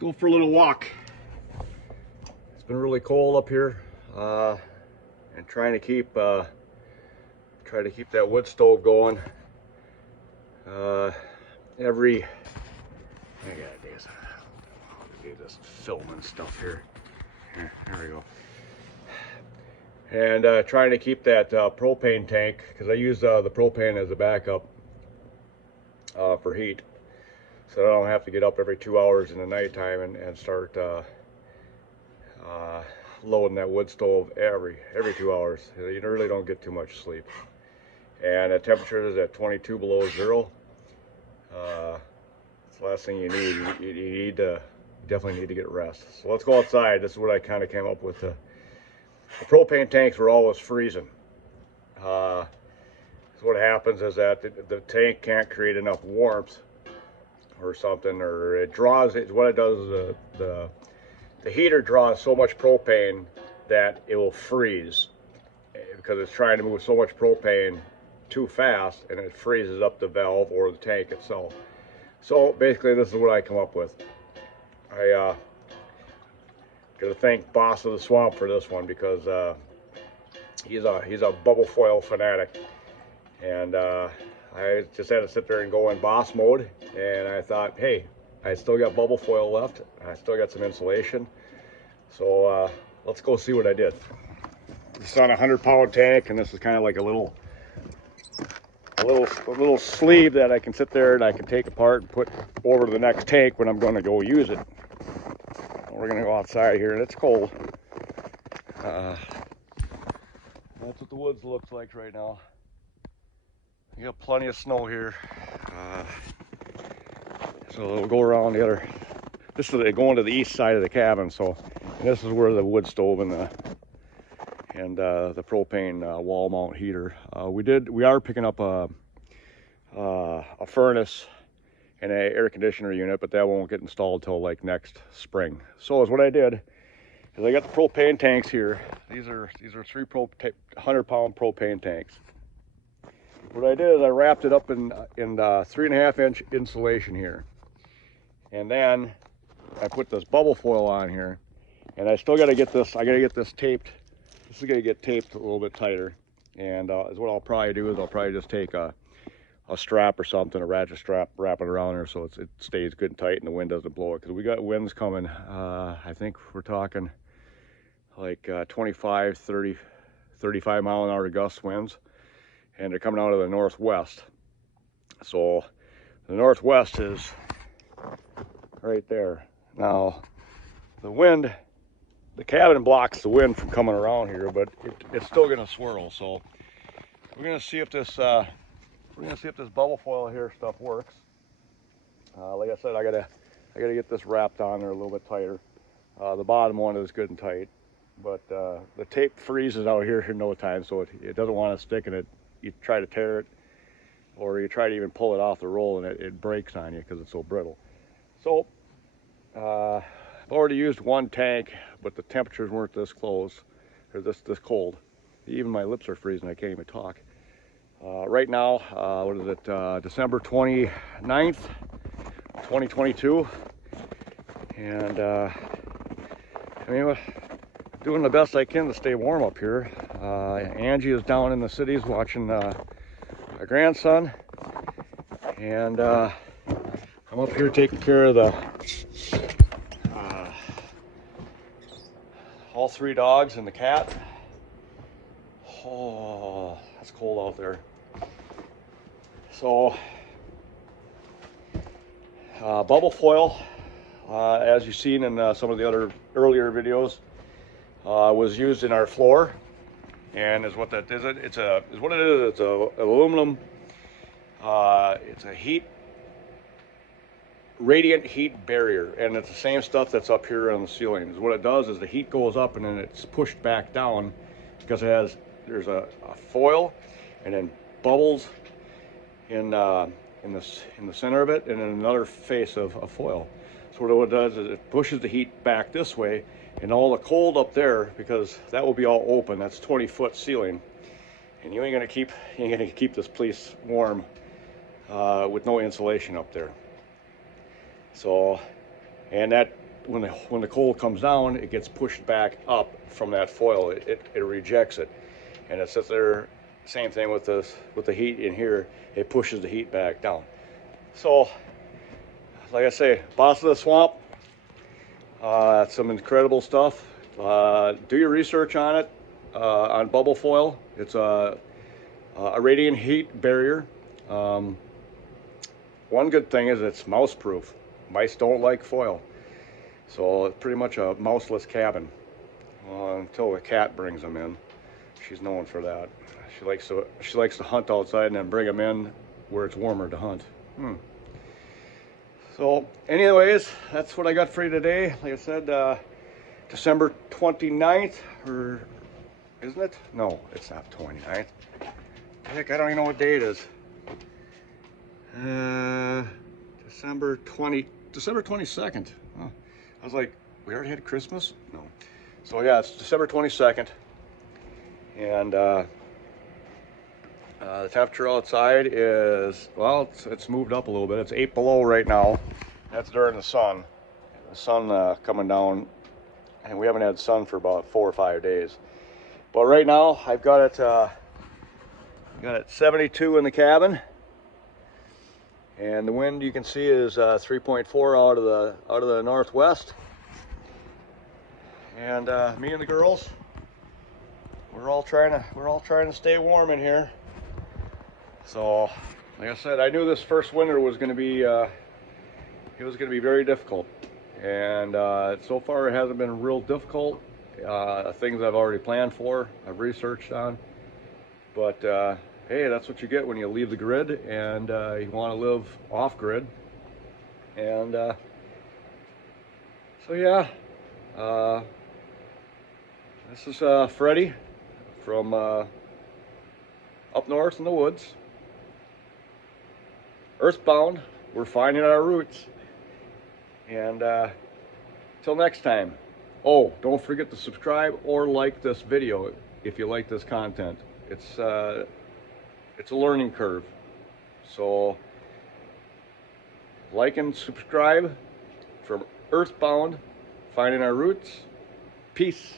go for a little walk. It's been really cold up here, and trying to keep that wood stove going. I gotta do this film and stuff here. There we go. And trying to keep that propane tank, because I use the propane as a backup for heat, so I don't have to get up every 2 hours in the nighttime and start loading that wood stove every 2 hours. You really don't get too much sleep. And the temperature is at 22 below zero. It's the last thing you need. You definitely need to get rest. So let's go outside. This is what I kind of came up with. The propane tanks were always freezing. So what happens is that the tank can't create enough warmth or something, or it draws it. What it does is the heater draws so much propane that it will freeze, because it's trying to move so much propane too fast, and it freezes up the valve or the tank itself. So basically, this is what I come up with. I gotta thank Boss of the Swamp for this one, because he's a bubble foil fanatic, and I just had to sit there and go in boss mode, and I thought, hey, I still got bubble foil left, I still got some insulation, so let's go see what I did. This is on a 100-pound tank, and this is kind of like a little sleeve that I can sit there and I can take apart and put over to the next tank when I'm going to go use it. We're going to go outside here, and it's cold. That's what the woods looks like right now. You got plenty of snow here. So we'll go around the other. This is going to the east side of the cabin. So, and this is where the wood stove and the propane wall mount heater. We are picking up a furnace and an air conditioner unit, but that won't get installed till like next spring. So is what I did is I got the propane tanks here. These are 100-pound propane tanks. What I did is I wrapped it up in 3.5-inch insulation here, and then I put this bubble foil on here, and I still got to get this. I got to get this taped. This is going to get taped a little bit tighter, and is what I'll probably do is I'll probably just take a strap or something, a ratchet strap, wrap it around there so it stays good and tight and the wind doesn't blow it, because we got winds coming. I think we're talking like 25, 30, 35 mile an hour gust winds, and they're coming out of the northwest. So the northwest is right there. Now the wind, the cabin blocks the wind from coming around here, but it's still going to swirl. So we're going to see if this bubble foil here stuff works. Like I said, I gotta get this wrapped on there a little bit tighter. The bottom one is good and tight, but the tape freezes out here in no time, so it doesn't want to stick in it. You try to tear it, or you try to even pull it off the roll, and it breaks on you because it's so brittle. So I've already used one tank, but the temperatures weren't this close, or this cold. Even my lips are freezing. I can't even talk. Right now, what is it? December 29th, 2022, and I mean, doing the best I can to stay warm up here. Angie is down in the cities watching my grandson, and I'm up here taking care of all 3 dogs and the cat. Oh, it's cold out there. So bubble foil, as you've seen in some of the other earlier videos, was used in our floor, and is what that is. It's a aluminum. It's a radiant heat barrier, and it's the same stuff that's up here on the ceilings. What it does is the heat goes up and then it's pushed back down, because there's a foil and then bubbles in the center of it, and then another face of foil. So what it does is it pushes the heat back this way, and all the cold up there, because that will be all open. That's 20-foot ceiling, and you ain't gonna keep this place warm with no insulation up there. So, and that when the coal comes down, it gets pushed back up from that foil. It rejects it, and it sits there. Same thing with the heat in here. It pushes the heat back down. So, like I say, Boss of the Swamp. Some incredible stuff. Do your research on it. On bubble foil, it's a radiant heat barrier. One good thing is it's mouse proof. Mice don't like foil, so it's pretty much a mouseless cabin until the cat brings them in. She's known for that. She likes to hunt outside and then bring them in where it's warmer to hunt. So anyways, that's what I got for you today. Like I said, December 29th, or isn't it? No, it's not 29th. Heck, I don't even know what day it is. December 22nd. Huh. I was like, we already had Christmas? No. So yeah, it's December 22nd. And the temperature outside is, well, it's moved up a little bit. It's 8 below right now. That's during the sun. The sun coming down, and we haven't had sun for about 4 or 5 days. But right now, I've got it 72 in the cabin, and the wind you can see is 3.4 out of the northwest. And me and the girls, we're all trying to stay warm in here. So, like I said, I knew this first winter was going to be it was going to be very difficult, and so far it hasn't been real difficult. Things I've already planned for, I've researched on, but hey, that's what you get when you leave the grid and you want to live off grid. And so yeah, this is Freddie from up north in the woods. Earthbound, we're finding our roots. And till next time. Oh, don't forget to subscribe or like this video if you like this content. It's a learning curve. So like and subscribe from Earthbound, finding our roots. Peace.